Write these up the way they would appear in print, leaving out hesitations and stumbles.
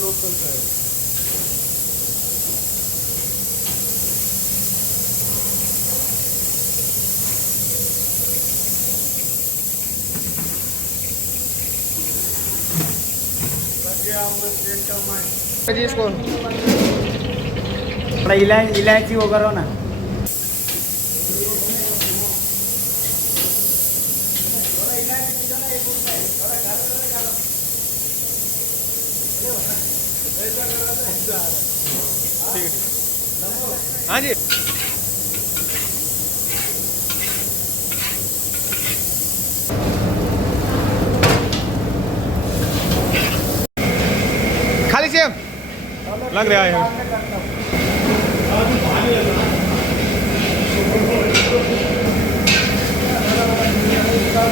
Local इसको इलायची वगैरह ना ठीक है। हाँ जी खाली सेम लग रहा है।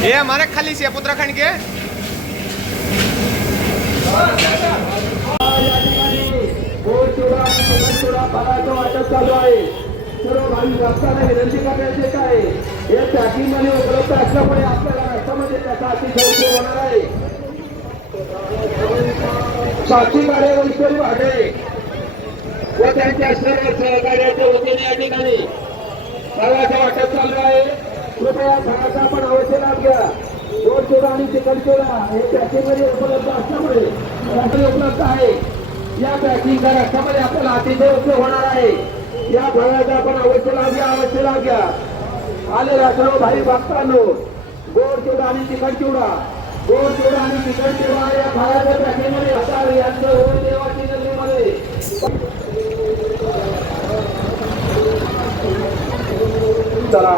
ये हमारे खाली से उत्तराखंड के चालू आहे। सर्व भावी भक्तांना विनंती करण्याचे काय हे पॅकिंग मध्ये उपलब्ध असल्यामुळे आपल्याला रस्त्यामध्ये त्याचा अतिशय उपयोग होणार आहे। साक्षी गाडे वैष्णवी भाडे व त्यांच्या सर्व सहकार्याच्या वतीने या ठिकाणी फळाचं वाटप चालू आहे। कृपया फळाचा आपण अवश्य लाभ घ्या। गोड चिवडा आणि चिकन चिवडा हे पॅकिंग मध्ये उपलब्ध असल्यामुळे उपलब्ध आहे। या पॅकिंगच्या रस्त्यामध्ये आपल्याला अतिशय उपयोग होणार आहे। या फळाचा आपण अवश्य लाभ घ्या, अवश्य लाभ घ्या। आलेल्या सर्व भाई भक्तांनो गोड चिवडा आणि चिकन चिवडा, गोड चिवडा आणि चिकन चिवडा या फळाच्या पॅकिंग मध्ये असावे यांचं होय देवाची नगरीमध्ये। चला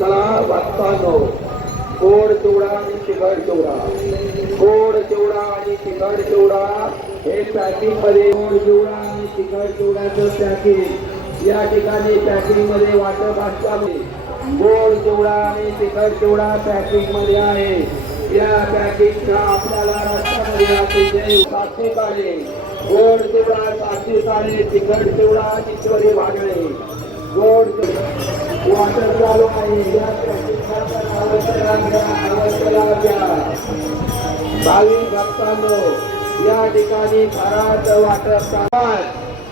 चला भक्तांनो गोड चिवडा आणि चिकन चिवडा, गोड चिवडा आणि चिकन चिवडा हे पॅकिंग मध्ये गोड चिवडा आणि चिकन चिवड्याचं पॅकिंग या ठिकाणी पॅकिंग मध्ये वाटप असल्यामुळे गोड चिवडा आणि चिकन चिवडा पॅकिंग मध्ये आहे। या पॅकिंगचा आपल्याला रस्त्यामध्ये अतिशय साक्षी काढे गोड चिवडा, साक्षी काढे चिकन चिवडा, चिचोरी भागणे गोड वाटप चालू आहे। या भावी भक्तांनो या ठिकाणी फराळाचं वाटप चालू।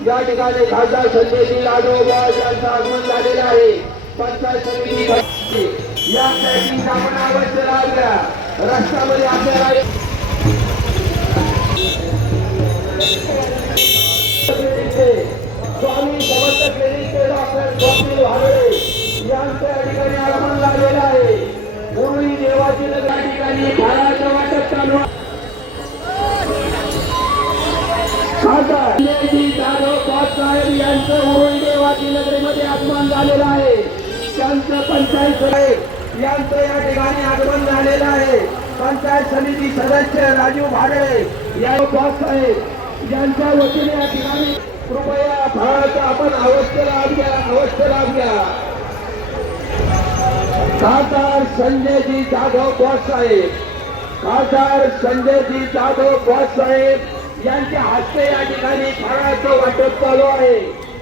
या ठिकाणी खासदार संजय यादव यांचं आगमन झालेलं आहे। पंचायत समिती या पॅकिंगचा आपण अवश्य लाभ घ्या। रस्त्यामध्ये आपल्याला स्वामी समर्थ क्लिनिकचे डॉक्टर स्वप्नील भावे यांचं या ठिकाणी आगमन झालेलं आहे। मुरळी देवाची नगर या ठिकाणी फळाचं वाटप चालू आहे। खासदार जाधव साहेब यांचं मुरळी देवाची नगरीमध्ये आगमन झालेलं आहे। त्यांचं पंचायत साहेब यांचं या ठिकाणी आगमन झालेलं आहे। पंचायत समिती सदस्य राजू भाडे या साहेब यांच्या वतीने या ठिकाणी कृपया फळाचा आपण अवश्य लाभ घ्या, अवश्य लाभ घ्या। खासदार संजयजी जाधव साहेब, खासदार संजयजी जाधव साहेब यांच्या हस्ते या ठिकाणी फळाचं वाटप चालू आहे।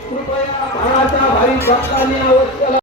कृपया फळाचा भावी भक्तांनी अवश्य